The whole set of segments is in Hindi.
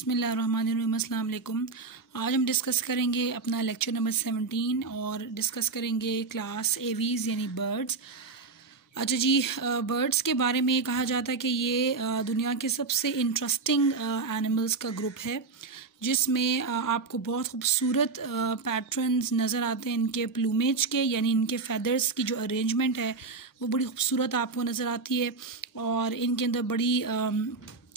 बिस्मिल्लाहिर्रहमानिर्रहीम। अस्सलाम वालेकुम। आज हम डिस्कस करेंगे अपना लेक्चर नंबर 17 और डिस्कस करेंगे क्लास एवीज़ यानी बर्ड्स। अच्छा जी, बर्ड्स के बारे में कहा जाता है कि ये दुनिया के सबसे इंटरेस्टिंग एनिमल्स का ग्रुप है, जिसमें आपको बहुत खूबसूरत पैटर्न्स नज़र आते हैं इनके प्लूमेज के, यानी इनके फेदर्स की जो अरेंजमेंट है वो बड़ी खूबसूरत आपको नज़र आती है। और इनके अंदर बड़ी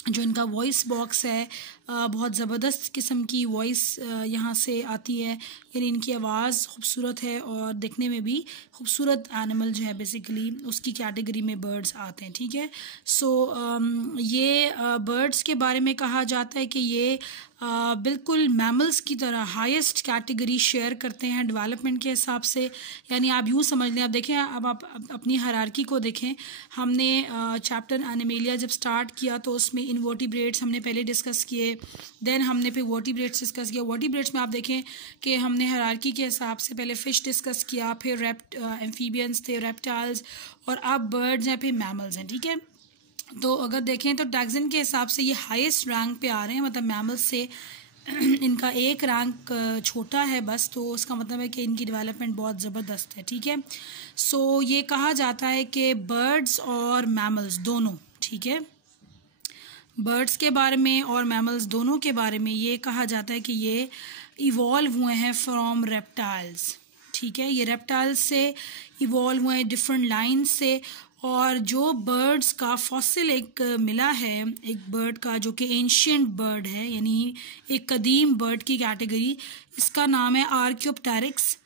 जो इनका वॉइस बॉक्स है, बहुत ज़बरदस्त किस्म की वॉइस यहाँ से आती है, यानी इनकी आवाज़ खूबसूरत है और दिखने में भी खूबसूरत एनिमल जो है बेसिकली उसकी कैटेगरी में बर्ड्स आते हैं। ठीक है, सो ये बर्ड्स के बारे में कहा जाता है कि ये बिल्कुल मैमल्स की तरह हाईएस्ट कैटेगरी शेयर करते हैं डेवलपमेंट के हिसाब से। यानी आप यूँ समझ लें, आप देखें, अब आप अपनी हायरार्की को देखें। हमने चैप्टर एनिमेलिया जब स्टार्ट किया तो उसमें इनवर्टिब्रेट्स हमने पहले डिस्कस किए, देन हमने फिर वर्टिब्रेट्स डिस्कस किया। वर्टिब्रेट्स में आप देखें कि हमने हायरार्की के हिसाब से पहले फ़िश डिस्कस किया, फिर एम्फीबियंस थे, रेप्टाइल्स, और अब बर्ड्स हैं, फिर मैमल्स हैं। ठीक है, तो अगर देखें तो टैक्सन के हिसाब से ये हाईएस्ट रैंक पे आ रहे हैं, मतलब मैमल्स से इनका एक रैंक छोटा है बस, तो उसका मतलब है कि इनकी डेवलपमेंट बहुत ज़बरदस्त है। ठीक है, सो ये कहा जाता है कि बर्ड्स और मैमल्स दोनों, ठीक है, बर्ड्स के बारे में और मैमल्स दोनों के बारे में ये कहा जाता है कि ये इवॉल्व हुए हैं फ्रॉम रेप्टाइल्स। ठीक है, ये रेप्टाइल्स से इवॉल्व हुए हैं, डिफरेंट लाइन से। और जो बर्ड्स का फॉसिल एक मिला है, एक बर्ड का जो कि एंशियंट बर्ड है, यानी एक कदीम बर्ड की कैटेगरी, इसका नाम है आर्कियोप्टेरिक्स,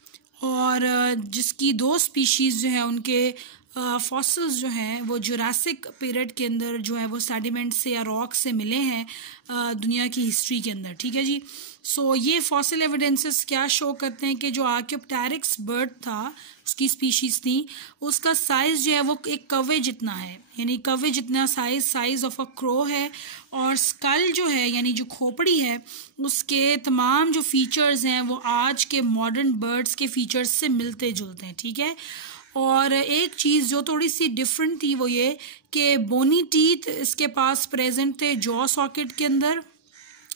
और जिसकी 2 स्पीशीज़ जो है उनके फॉसिल्स जो हैं वो जुरासिक पीरियड के अंदर जो है वो सेडिमेंट से या रॉक से मिले हैं दुनिया की हिस्ट्री के अंदर। ठीक है जी, सो ये फॉसिल एविडेंसेस क्या शो करते हैं कि जो आर्कियोप्टेरिक्स बर्ड था, उसकी स्पीशीज़ थी, उसका साइज़ जो है वो एक कौवे जितना है, यानी कौवे जितना साइज़ ऑफ अ क्रो है। और स्कल जो है, यानी जो खोपड़ी है, उसके तमाम जो फीचर्स हैं वो आज के मॉडर्न बर्ड्स के फीचर्स से मिलते जुलते हैं। ठीक है, और एक चीज़ जो थोड़ी सी डिफरेंट थी वो ये कि बोनी टीथ इसके पास प्रेजेंट थे जॉ सॉकेट के अंदर,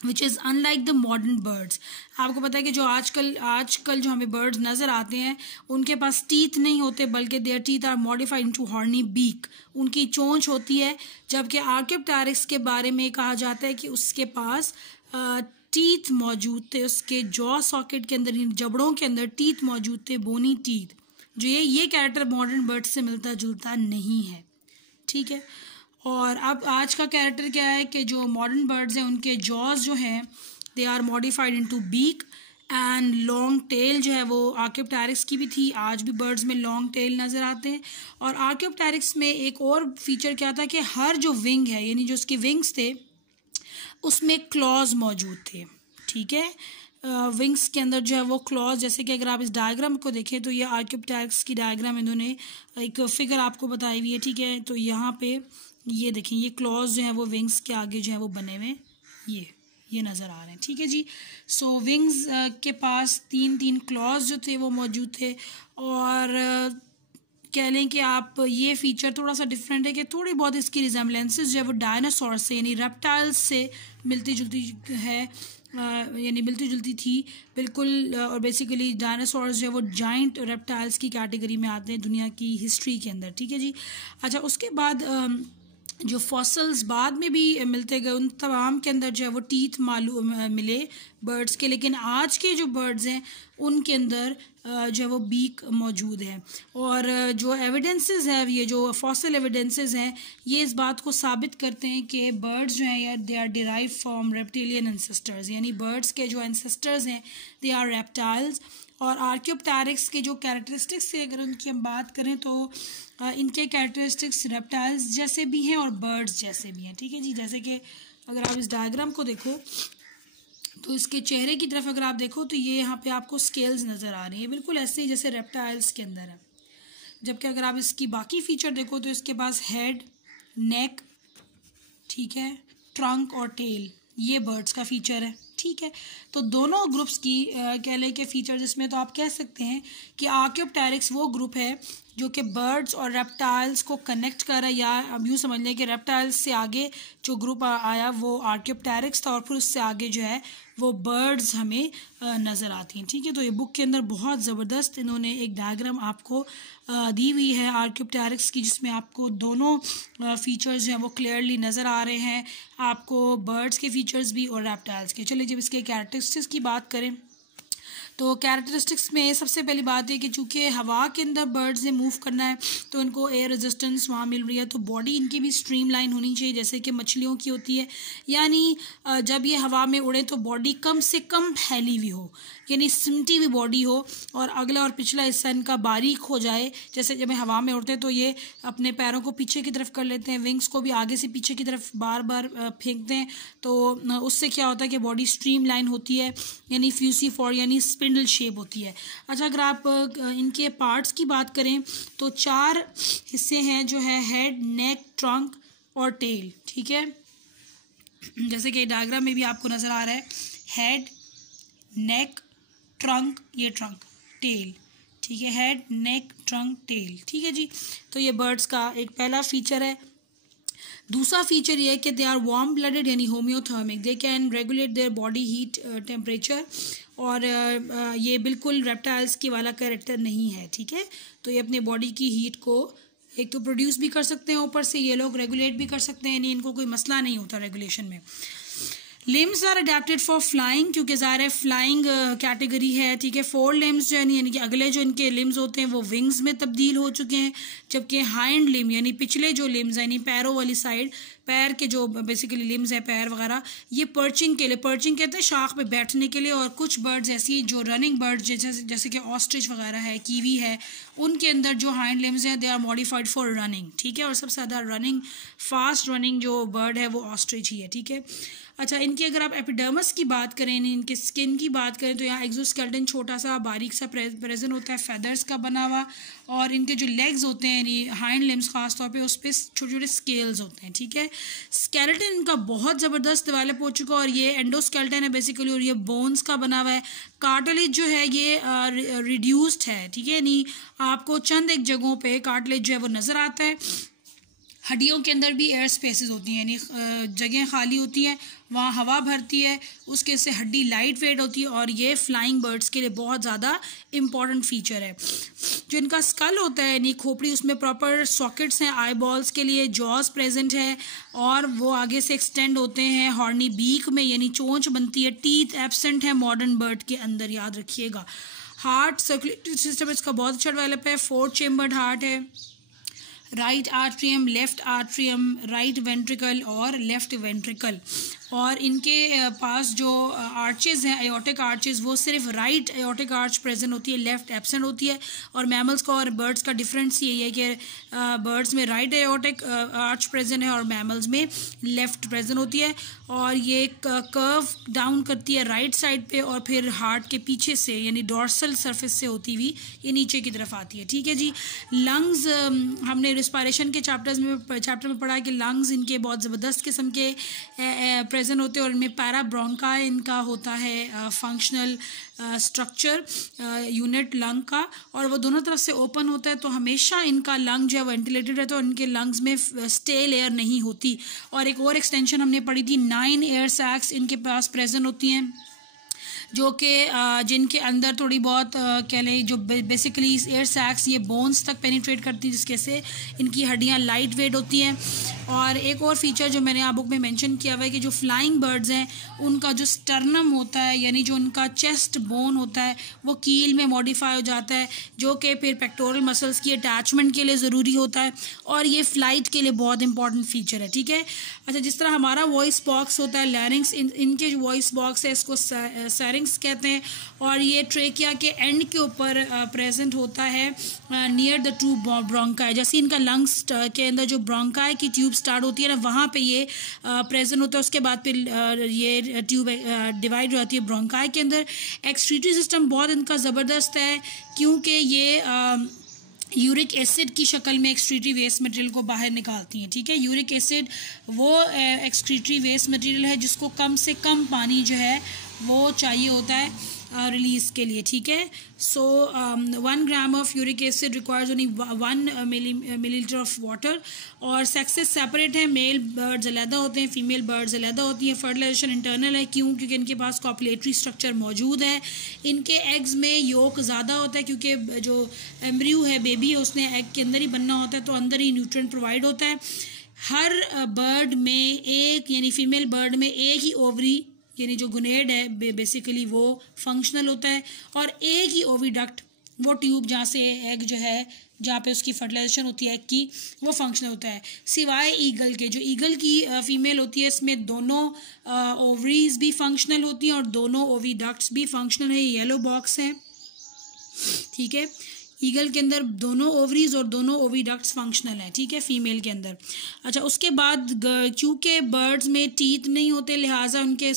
which is unlike the modern birds. आपको पता है कि जो आजकल जो हमें बर्ड्स नज़र आते हैं उनके पास टीथ नहीं होते, बल्कि there teeth are modified into horny beak, उनकी चोंच होती है। जबकि आर्कियोप्टेरिक्स के बारे में कहा जाता है कि उसके पास टीथ मौजूद थे, उसके जॉ सॉकेट के अंदर, जबड़ों के अंदर टीथ मौजूद थे, बोनी टीथ। जो ये कैरेक्टर मॉडर्न बर्ड्स से मिलता जुलता नहीं है। ठीक है, और अब आज का कैरेक्टर क्या है कि जो मॉडर्न बर्ड्स हैं उनके जॉज जो हैं they are modified into beak and long tail जो है वो आर्कियोप्टेरिक्स की भी थी। आज भी बर्ड्स में लॉन्ग टेल नज़र आते हैं। और आर्कियोप्टेरिक्स में एक और फीचर क्या था कि हर जो विंग है, यानी जो उसके विंग्स थे, उसमें क्लॉज मौजूद थे। ठीक है, विंग्स के अंदर जो है वो क्लॉज, जैसे कि अगर आप इस डायग्राम को देखें तो ये आर्कियोप्टेरिक्स की डायग्राम इन्होंने एक फिगर आपको बताई हुई है। ठीक है, तो यहाँ पे ये देखें, ये क्लॉज जो है वो विंग्स के आगे जो है वो बने हुए ये नज़र आ रहे हैं। ठीक है जी, सो विंग्स के पास 3 क्लॉज जो थे वो मौजूद थे। और कह लें कि आप ये फीचर थोड़ा सा डिफरेंट है कि थोड़ी बहुत इसकी रिजेम्बलेंसेस जो है वो डायनासोर से, यानी रेप्टाइल्स से मिलती जुलती है, यानी मिलती जुलती थी बिल्कुल। और बेसिकली डायनासोर्स जो है वो जाइंट रेप्टाइल्स की कैटेगरी में आते हैं दुनिया की हिस्ट्री के अंदर। ठीक है जी, अच्छा, उसके बाद जो फॉसल्स बाद में भी मिलते गए, उन तमाम के अंदर जो है वो टीथ मिले बर्ड्स के, लेकिन आज के जो बर्ड्स हैं उनके अंदर जो है वो बीक मौजूद है। और जो एविडेंसेस है, ये जो फॉसिल एविडेंसेस हैं, ये इस बात को साबित करते हैं कि बर्ड्स जो हैं यार they are derive from reptilian ancestors, यानी बर्ड्स के जो एंसेस्टर्स हैं दे आर रेप्टाइल्स। और आर्कियोप्टेरिक्स के जो कैरेक्टरिस्टिक्स है, अगर उनकी हम बात करें तो इनके कैरेक्टरिस्टिक्स रेप्टाइल्स जैसे भी हैं और बर्ड्स जैसे भी हैं। ठीक है जी, जैसे कि अगर आप इस डायग्राम को देखो तो इसके चेहरे की तरफ अगर आप देखो तो ये यहाँ पे आपको स्केल्स नज़र आ रही हैं, बिल्कुल ऐसे ही जैसे रेप्टाइल्स के अंदर है। जबकि अगर आप इसकी बाकी फीचर देखो तो इसके पास हेड, नेक, ठीक है, ट्रंक और टेल, ये बर्ड्स का फीचर है। ठीक है, तो दोनों ग्रुप्स की कह लें कि फीचर जिसमें तो आप कह सकते हैं कि आर्कियोप्टेरिक्स वो ग्रुप है जो कि बर्ड्स और रेप्टाइल्स को कनेक्ट कर रहा है, या अब यूँ समझ लें कि रेप्टाइल्स से आगे जो ग्रुप आया वो आर्कियोप्टेरिक्स था और फिर उससे आगे जो है वो बर्ड्स हमें नज़र आती हैं। ठीक है, तो ये बुक के अंदर बहुत ज़बरदस्त इन्होंने एक डायग्राम आपको दी हुई है आर्कियोप्टेरिक्स की, जिसमें आपको दोनों फीचर्स जो हैं वो क्लियरली नज़र आ रहे हैं, आपको बर्ड्स के फीचर्स भी और रेप्टाइल्स के। चलिए जब इसके कैरेक्टरिस्टिक्स की बात करें तो कैरेक्टरिस्टिक्स में सबसे पहली बात है कि चूँकि हवा के अंदर बर्ड्स ने मूव करना है तो इनको एयर रेजिस्टेंस वहाँ मिल रही है, तो बॉडी इनकी भी स्ट्रीमलाइन होनी चाहिए जैसे कि मछलियों की होती है, यानी जब ये हवा में उड़े तो बॉडी कम से कम फैली हुई हो, यानी सिमटी हुई बॉडी हो और अगला और पिछला हिस्सा इनका बारीक हो जाए। जैसे जब हवा में उड़ते हैं तो ये अपने पैरों को पीछे की तरफ कर लेते हैं, विंग्स को भी आगे से पीछे की तरफ बार बार फेंकते हैं, तो उससे क्या होता है कि बॉडी स्ट्रीमलाइन होती है, यानी फ्यूसीफोर यानी स्पिंडल शेप होती है। अच्छा, अगर आप इनके पार्ट्स की बात करें तो 4 हिस्से हैं जो है हेड, नेक, ट्रंक और टेल। ठीक है, जैसे कि डायग्राम में भी आपको नज़र आ रहा है, हेड, नेक, ट्रंक, ये ट्रंक, टेल। ठीक है, हेड, नेक, ट्रंक, टेल। ठीक है जी, तो ये बर्ड्स का एक पहला फीचर है। दूसरा फीचर ये है कि दे आर वार्म ब्लडेड यानी homeothermic, they can regulate their body heat temperature, और ये बिल्कुल रेप्टाइल्स के वाला कैरेक्टर नहीं है। ठीक है, तो ये अपने बॉडी की हीट को एक तो प्रोड्यूस भी कर सकते हैं, ऊपर से ये लोग रेगुलेट भी कर सकते हैं, यानी इनको कोई मसला नहीं होता रेगुलेशन में। Limbs are adapted for flying, क्योंकि ज़ाहिर है फ्लाइंग कैटेगरी है। ठीक है, 4 लिम्स जो है यानी कि अगले जो इनके लिम्स होते हैं वो विंग्स में तब्दील हो चुके हैं, जबकि हाइंड लिम यानी पिछले जो लिम्स हैं यानी पैरों वाली साइड, पैर के जो बेसिकली लिम्स हैं पैर वगैरह, ये पर्चिंग के लिए, पर्चिंग कहते हैं शाख पे बैठने के लिए। और कुछ बर्ड्स ऐसी जो रनिंग बर्ड्स जैसे कि ऑस्ट्रिच वगैरह है, कीवी है, उनके अंदर जो हाइंड लिम्स हैं they are modified for running. ठीक है, और सबसे ज़्यादा रनिंग, फास्ट रनिंग जो बर्ड है वो ऑस्ट्रिच ही है। ठीक है, अच्छा, इनकी अगर आप एपिडर्मिस की बात करें, इनके स्किन की बात करें तो यहाँ एक्सोस्केलेटन छोटा सा बारीक सा प्रेजेंट होता है, फेदर्स का बना हुआ, और इनके जो लेग्स होते हैं यानी हाइंड लिम्स खास तौर पे उस पर छोटे छोटे स्केल्स होते हैं। ठीक है, स्केलेटन इनका बहुत ज़बरदस्त डेवलप हो चुका है और ये एंडोस्केलेटन है बेसिकली, और ये बोन्स का बना हुआ है। कार्टिलेज जो है ये रिड्यूस्ड है। ठीक है, यानी आपको चंद एक जगहों पे कार्टिलेज जो है वो नज़र आता है। हड्डियों के अंदर भी एयर स्पेसेस होती हैं, यानी जगह खाली होती है, वहाँ हवा भरती है, उसके से हड्डी लाइट वेट होती है, और ये फ्लाइंग बर्ड्स के लिए बहुत ज़्यादा इम्पॉर्टेंट फीचर है। जो इनका स्कल होता है यानी खोपड़ी, उसमें प्रॉपर सॉकेट्स हैं आई बॉल्स के लिए, जॉज प्रेजेंट है और वो आगे से एक्सटेंड होते हैं हॉर्नी बीक में, यानी चोंच बनती है। टीथ एब्सेंट है मॉडर्न बर्ड के अंदर, याद रखिएगा। हार्ट सर्कुलेटरी सिस्टम इसका बहुत अच्छा डेवलप है, 4 चेम्बर्ड हार्ट है, right atrium, left atrium, right ventricle और लेफ्ट वेंट्रिकल। और इनके पास जो आर्चेज़ हैं, एयोटिक आर्चेज़, वो सिर्फ राइट एयोटिक आर्च प्रेजेंट होती है, लेफ्ट एब्सेंट होती है। और मैमल्स का और बर्ड्स का डिफरेंस यही है कि बर्ड्स में राइट एयोटिक आर्च प्रेजेंट है और मैमल्स में लेफ्ट प्रेजेंट होती है। और ये कर्व डाउन करती है राइट साइड पे और फिर हार्ट के पीछे से यानी डॉर्सल सरफेस से होती हुई ये नीचे की तरफ आती है। ठीक है जी, लंग्स हमने रिस्पायरेशन के चैप्टर में पढ़ा है कि लंग्स इनके बहुत ज़बरदस्त किस्म के प्रेजेंट होते हैं और इनमें पैराब्रोंका इनका होता है फंक्शनल स्ट्रक्चर यूनिट लंग का, और वो दोनों तरफ से ओपन होता है, तो हमेशा इनका लंग जो है वेंटिलेटेड रहता है और इनके लंग्स में स्टेल एयर नहीं होती। और एक और एक्सटेंशन हमने पढ़ी थी, 9 एयर सैक्स इनके पास प्रेजेंट होती हैं, जो कि जिनके अंदर थोड़ी बहुत कह लें जो बेसिकली एयर सैक्स ये बोन्स तक पेनिट्रेट करती है, जिसके से इनकी हड्डियाँ लाइट वेट होती हैं। और एक और फीचर जो मैंने आप बुक में मेंशन किया हुआ है कि जो फ्लाइंग बर्ड्स हैं उनका जो स्टर्नम होता है यानी जो उनका चेस्ट बोन होता है वो कील में मॉडिफाई हो जाता है, जो कि फिर पेक्टोरल मसल्स की अटैचमेंट के लिए ज़रूरी होता है और ये फ़्लाइट के लिए बहुत इंपॉर्टेंट फीचर है। ठीक है, अच्छा, जिस तरह हमारा वॉइस बॉक्स होता है लैरिंग्स, इनके जो वॉइस बॉक्स है इसको सैरिंग्स कहते हैं, और ये ट्रेकिया के एंड के ऊपर प्रेजेंट होता है नियर द टू ब्रोंकाई। जैसे इनका लंग्स के अंदर जो ब्रोंकाई की ट्यूब स्टार्ट होती है ना, वहाँ पे ये प्रेजेंट होता है, उसके बाद फिर ये ट्यूब डिवाइड हो जाती है ब्रोंकाई के अंदर। एक्सक्रीटरी सिस्टम बहुत इनका ज़बरदस्त है क्योंकि ये यूरिक एसिड की शक्ल में एक्सक्रीटरी वेस्ट मटेरियल को बाहर निकालती हैं। ठीक है, यूरिक एसिड वो एक्सक्रीटरी वेस्ट मटेरियल है जिसको कम से कम पानी जो है वो चाहिए होता है, रिलीज़ के लिए, ठीक है। सो 1 gram of uric acid requires only 1 millilitre of water. और सेक्सेस सेपरेट है, मेल बर्ड्स अलहदा होते हैं, फीमेल बर्ड्स अलहदा होती हैं। फर्टिलाइजेशन इंटरनल है, क्यों? क्योंकि इनके पास कॉपुलेटरी स्ट्रक्चर मौजूद है। इनके एग्स में योक ज़्यादा होता है, क्योंकि जो एम्ब्रियो है, बेबी है, उसने एग के अंदर ही बनना होता है, तो अंदर ही न्यूट्रिएंट प्रोवाइड होता है। हर बर्ड में एक, यानी फीमेल बर्ड में एक ही ओवरी, यानी जो गुनेड है बेसिकली वो फंक्शनल होता है, और एक ही ओविडक्ट, वो ट्यूब जहाँ से एग जो है, जहाँ पे उसकी फर्टिलाइजेशन होती है एग की, वो फंक्शनल होता है। सिवाय ईगल के, जो ईगल की फीमेल होती है, इसमें दोनों ओवरीज भी फंक्शनल होती हैं और दोनों ओविडक्ट्स भी फंक्शनल है। येलो बॉक्स है, ठीक है। ईगल के अंदर दोनों ओवरीज और दोनों ओविडक्ट्स फंक्शनल है, ठीक है, फीमेल के अंदर। अच्छा, उसके बाद चूँकि बर्ड्स में टीथ नहीं होते, लिहाजा उनके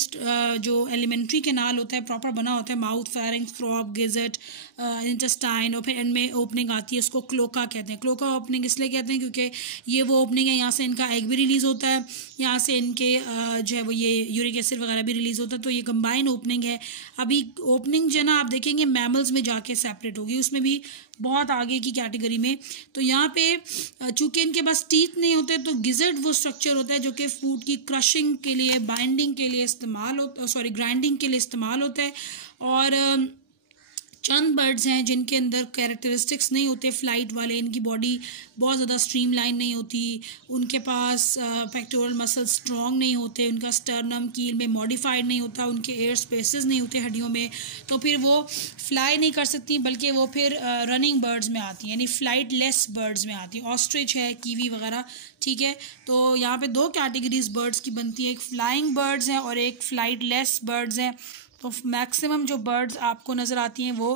जो एलिमेंट्री कैनाल होता है प्रॉपर बना होता है, माउथ, फेरिंक्स, थ्रोट, गिज़ट, इंटेस्टाइन, और फिर एंड में ओपनिंग आती है, उसको क्लोका कहते हैं। क्लोका ओपनिंग इसलिए कहते हैं क्योंकि ये वो ओपनिंग है, यहाँ से इनका एग भी रिलीज़ होता है, यहाँ से इनके जो है वो ये यूरिक एसिड वगैरह भी रिलीज़ होता है, तो ये कंबाइन ओपनिंग है। अभी ओपनिंग जो है ना, आप देखेंगे मैमल्स में जाके सेपरेट होगी, उसमें भी बहुत आगे की कैटेगरी में। तो यहाँ पे चूँकि इनके पास टीथ नहीं होते, तो गिज़ट वो स्ट्रक्चर होता है जो कि फूड की क्रशिंग के लिए, बाइंडिंग के लिए इस्तेमाल होता, सॉरी ग्राइंडिंग के लिए इस्तेमाल होता है। और चंद बर्ड्स हैं जिनके अंदर कैरेक्टरिस्टिक्स नहीं होते फ्लाइट वाले, इनकी बॉडी बहुत ज़्यादा स्ट्रीमलाइन नहीं होती, उनके पास पेक्टोरल मसल स्ट्रॉन्ग नहीं होते, उनका स्टर्नम कील में मॉडिफाइड नहीं होता, उनके एयर स्पेसेस नहीं होते हड्डियों में, तो फिर वो फ्लाई नहीं कर सकती, बल्कि वो फिर रनिंग बर्ड्स में आती हैं, यानी फ्लाइट लेस बर्ड्स में आती हैं। ऑस्ट्रिच है, कीवी वगैरह, ठीक है। तो यहाँ पे 2 कैटेगरीज बर्ड्स की बनती है, एक फ्लाइंग बर्ड्स हैं और एक फ्लाइट लेस बर्ड्स हैं। तो मैक्सिमम जो बर्ड्स आपको नज़र आती हैं वो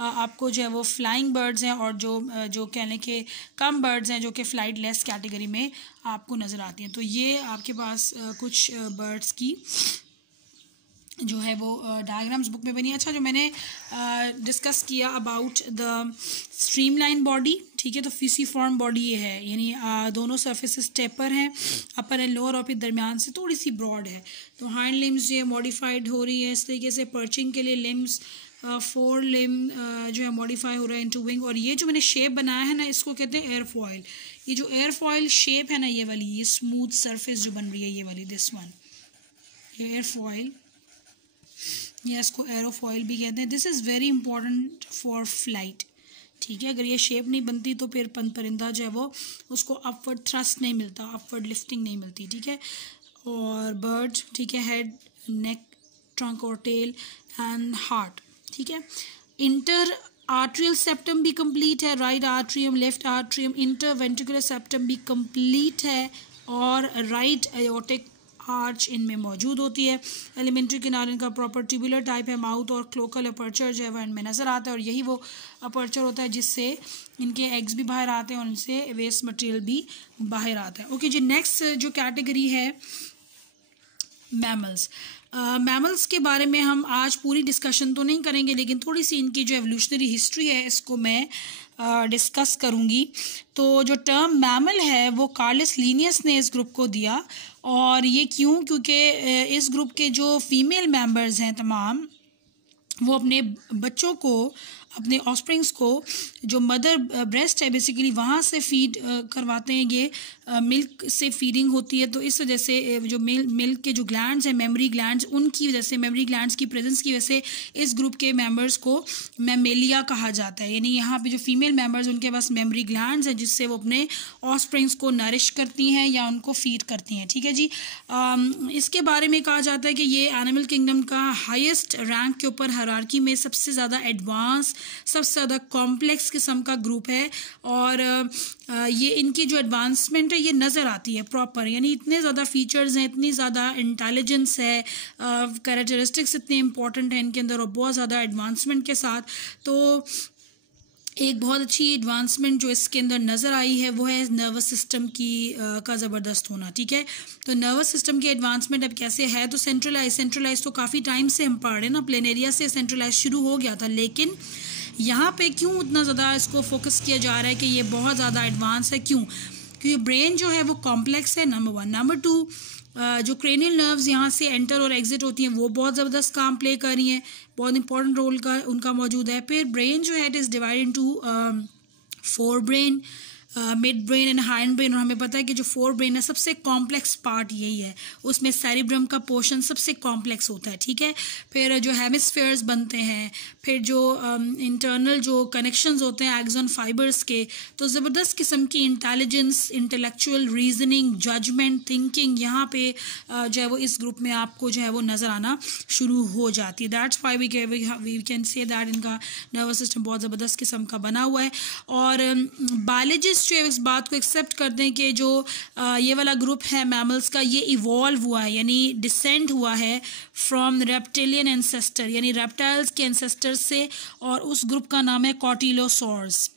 आपको जो है वो फ्लाइंग बर्ड्स हैं, और जो कहने के कम बर्ड्स हैं जो कि फ़्लाइट लेस कैटेगरी में आपको नज़र आती हैं। तो ये आपके पास कुछ बर्ड्स की जो है वो डायग्राम्स बुक में बनी है। अच्छा, जो मैंने डिस्कस किया अबाउट द स्ट्रीमलाइन बॉडी, ठीक है, तो फीसीफॉर्म बॉडी ये है, यानी दोनों सर्फेसेस टेपर हैं, अपर एंड लोअर, और फिर दरमियान से थोड़ी सी ब्रॉड है। तो हाइंड लिम्स ये मॉडिफाइड हो रही है इस तरीके से, पर्चिंग के लिए लिम्स, 4 लिम जो है मॉडिफाई हो रहा है इनटू विंग। और ये जो मैंने शेप बनाया है ना, इसको कहते हैं एयरफॉयल। ये जो एयरफॉयल शेप है ना, ये वाली, ये स्मूथ सरफेस जो बन रही है, ये वाली, दिस वन, ये एयरफॉयल, या इसको एरोफॉयल भी कहते हैं। This is very important for flight, ठीक है। अगर ये शेप नहीं बनती तो फिर परिंदा जो है वो, उसको अपवर्ड थ्रस्ट नहीं मिलता, अपवर्ड लिफ्टिंग नहीं मिलती, ठीक है। और बर्ड, ठीक है, हेड, नेक, ट्रंक और टेल एंड हार्ट, ठीक है। इंटर आर्ट्रियल सेप्टम भी कंप्लीट है, right atrium, left atrium, inter ventricular septum भी कंप्लीट है, और राइट एयोटिक आर्च इनमें मौजूद होती है। एलिमेंट्री किनार इनका प्रॉपर ट्यूबुलर टाइप है, माउथ और क्लोकल अपर्चर जो है वह इनमें नज़र आता है, और यही वो अपर्चर होता है जिससे इनके एग्स भी बाहर आते हैं और इनसे वेस्ट मटेरियल भी बाहर आता है। ओके जी, नेक्स्ट जो कैटेगरी है मैमल्स। मैमल्स के बारे में हम आज पूरी डिस्कशन तो नहीं करेंगे, लेकिन थोड़ी सी इनकी जो एवोल्यूशनरी हिस्ट्री है इसको मैं डिस्कस करूँगी। तो जो टर्म मैमल है वो कार्लिस लीनियस ने इस ग्रुप को दिया, और ये क्यों? क्योंकि इस ग्रुप के जो फीमेल मेंबर्स हैं तमाम, वो अपने बच्चों को, अपने ऑफस्प्रिंग्स को, जो मदर ब्रेस्ट है बेसिकली, वहाँ से फीड करवाते हैं। ये मिल्क से फीडिंग होती है, तो इस वजह से जो मिल्क के जो ग्लैंड्स हैं, मेमरी ग्लैंड्स, उनकी वजह से, मेमरी ग्लैंड्स की प्रेजेंस की वजह से इस ग्रुप के मेंबर्स को मैमेलिया कहा जाता है। यानी यहाँ पे जो फीमेल मेंबर्स, उनके पास मेमरी ग्लैंड्स हैं जिससे वो अपने ऑफस्प्रिंग्स को नरिश करती हैं या उनको फीड करती हैं, ठीक है जी। इसके बारे में कहा जाता है कि ये एनिमल किंगडम का हाईएस्ट रैंक के ऊपर हायरार्की में सबसे ज़्यादा एडवांस, सबसे ज़्यादा कॉम्प्लेक्स किस्म का ग्रुप है, और ये इनकी जो एडवांसमेंट है ये नज़र आती है प्रॉपर, यानी इतने ज़्यादा फीचर्स हैं, इतनी ज़्यादा इंटेलिजेंस है, कैरेक्टरिस्टिक्स इतने इंपॉर्टेंट हैं इनके अंदर, और बहुत ज़्यादा एडवांसमेंट के साथ। तो एक बहुत अच्छी एडवांसमेंट जो इसके अंदर नज़र आई है वो है नर्वस सिस्टम की का ज़बरदस्त होना, ठीक है। तो नर्वस सिस्टम की एडवांसमेंट अब कैसे है? तो सेंट्रलाइज तो काफ़ी टाइम से हम पढ़ रहे हैं ना, प्लेनेरिया से सेंट्रलाइज शुरू हो गया था, लेकिन यहाँ पे क्यों उतना ज़्यादा इसको फोकस किया जा रहा है कि ये बहुत ज़्यादा एडवांस है? क्यों? क्योंकि ब्रेन जो है वो कॉम्प्लेक्स है, नंबर 1। नंबर 2, जो क्रेनियल नर्व्स यहाँ से एंटर और एग्जिट होती हैं वो बहुत ज़बरदस्त काम प्ले कर रही हैं, बहुत इंपॉर्टेंट रोल का उनका मौजूद है। फिर ब्रेन जो है it is divide into fore brain, mid brain and hind brain. और हमें पता है कि जो फोर ब्रेन है सबसे कॉम्प्लेक्स पार्ट यही है, उसमें सेरिब्रम का पोर्शन सबसे कॉम्प्लेक्स होता है, ठीक है। फिर जो हेमिस्फेयर्स बनते हैं, फिर जो इंटरनल जो कनेक्शंस होते हैं एक्सॉन फाइबर्स के, तो ज़बरदस्त किस्म की intelligence, intellectual reasoning, judgement, thinking यहाँ पे जो है वो इस ग्रुप में आपको जो है वो नज़र आना शुरू हो जाती है। That's why we can say that इनका नर्वस सिस्टम बहुत ज़बरदस्त किस्म का बना हुआ है। और बायोलॉजिस्ट जो है इस बात को एक्सेप्ट करते हैं कि जो ये वाला ग्रुप है मैमल्स का, ये इवॉल्व हुआ है, यानी डिसेंड हुआ है फ्रॉम रेप्टिलियन एंसेस्टर, यानी रेप्टाइल्स के एंसेस्टर से, और उस ग्रुप का नाम है कॉटिलोसॉर्स।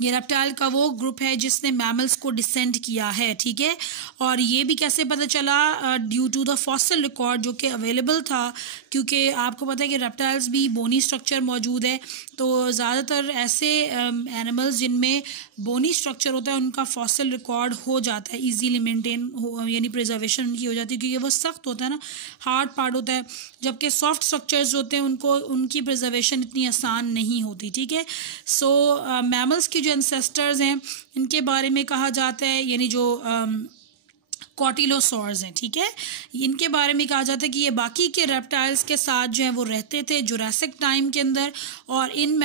ये रेप्टाइल का वो ग्रुप है जिसने मैमल्स को डिसेंड किया है, ठीक है। और ये भी कैसे पता चला? Due to the fossil record जो कि अवेलेबल था, क्योंकि आपको पता है कि रेप्टाइल्स भी बोनी स्ट्रक्चर मौजूद है, तो ज़्यादातर ऐसे एनिमल्स जिनमें बोनी स्ट्रक्चर होता है उनका फॉसिल रिकॉर्ड हो जाता है, ईजीली मेंटेन हो, यानी प्रिजर्वेशन उनकी हो जाती है, क्योंकि वो सख्त होता है ना, हार्ड पार्ट होता है, जबकि सॉफ्ट स्ट्रक्चर्स होते हैं उनको उनकी प्रिजर्वेशन इतनी आसान नहीं होती, ठीक है। सो मैमल्स के जो एंसेस्टर्स हैं इनके बारे में कहा जाता है, यानी जो कॉटिलोसॉर्स हैं, ठीक है, इनके बारे में कहा जाता है कि ये बाकी के रेप्टाइल्स के साथ जो है वो रहते थे जुरासिक टाइम के अंदर, और इन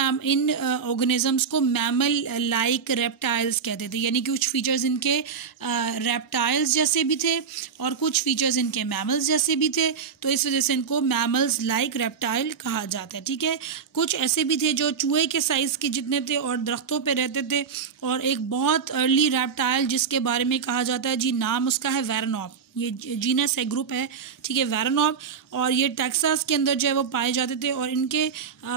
ऑर्गेनिजम्स को मैमल लाइक रेप्टाइल्स कहते थे, यानी कुछ फीचर्स इनके रेप्टाइल्स जैसे भी थे और कुछ फीचर्स इनके मैमल्स जैसे भी थे, तो इस वजह से इनको मैमल्स लाइक रेप्टाइल कहा जाता है, ठीक है। कुछ ऐसे भी थे जो चूहे के साइज़ के जितने थे और दरख्तों पे रहते थे, और एक बहुत अर्ली रेप्टाइल जिसके बारे में कहा जाता है जी, नाम उसका है वेरानॉप, ये जीनस है, ग्रुप है, ठीक है, वेरानॉप, और ये टेक्सास के अंदर जो है वो पाए जाते थे। और इनके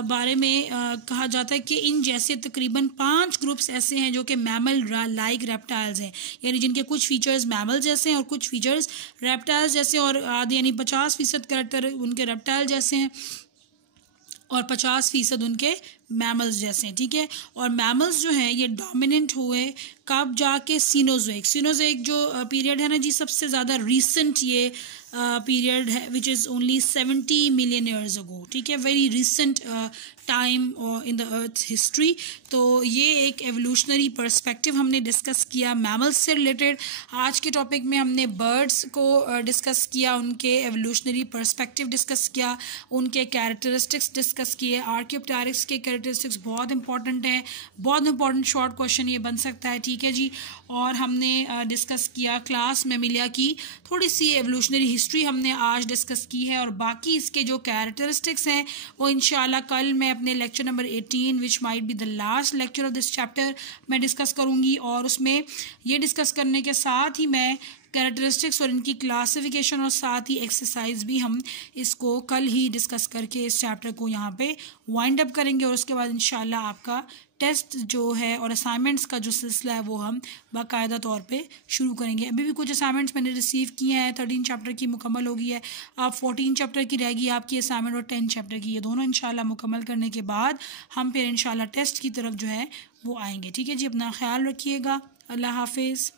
बारे में कहा जाता है कि इन जैसे तकरीबन 5 ग्रुप्स ऐसे हैं जो कि मैमल लाइक रेप्टाइल्स हैं, यानी जिनके कुछ फीचर्स मैमल जैसे हैं और कुछ फीचर्स रेप्टाइल्स जैसे, और आधे यानी 50% कैरेक्टर उनके रेप्टाइल जैसे हैं और 50% उनके मैमल्स जैसे हैं, ठीक है। और मैमल्स जो हैं ये डोमिनेंट हुए कब जाके? सीनोज़ोइक जो पीरियड है ना जी, सबसे ज़्यादा रीसेंट ये पीरियड है, which is only 70 million years ago, ठीक है, very recent time in the earth history. तो ये एक एवोल्यूशनरी पर्सपेक्टिव हमने डिस्कस किया मैमल्स से रिलेटेड। आज के टॉपिक में हमने बर्ड्स को डिस्कस किया, उनके एवोल्यूशनरी पर्सपेक्टिव डिस्कस किया, उनके कैरेक्टरिस्टिक्स डिस्कस किए। आर्कियोप्टेरिक्स के कैरेक्टरिस्टिक्स बहुत इंपॉर्टेंट है, बहुत इंपॉर्टेंट शॉर्ट क्वेश्चन ये बन सकता है, ठीक है जी। और हमने डिस्कस किया क्लास मैमिलिया की थोड़ी सी एवोल्यूशनरी हिस्ट्री हमने आज डिस्कस की है, और बाकी इसके जो कैरेक्टरिस्टिक्स हैं वो इंशाल्लाह कल मैं अपने lecture number 18 which might be the last lecture of this chapter मैं डिस्कस करूँगी। और उसमें ये डिस्कस करने के साथ ही मैं कैरेक्टरिस्टिक्स और इनकी क्लासिफिकेशन और साथ ही एक्सरसाइज भी हम इसको कल ही डिस्कस करके इस चैप्टर को यहाँ पे वाइंड अप करेंगे। और उसके बाद इंशाल्लाह आपका टेस्ट जो है और असाइनमेंट्स का जो सिलसिला है वो हम बाकायदा तौर पे शुरू करेंगे। अभी भी कुछ असाइनमेंट्स मैंने रिसीव किए हैं, 13 चैप्टर की मुकम्मल हो गई है, अब 14 चैप्टर की रहेगी आपकी असाइनमेंट, और 10 चैप्टर की, ये दोनों इंशाल्लाह मुकम्मल करने के बाद हम फिर इंशाल्लाह टेस्ट की तरफ जो है वो आएंगे, ठीक है जी। अपना ख्याल रखिएगा, अल्लाह हाफिज़।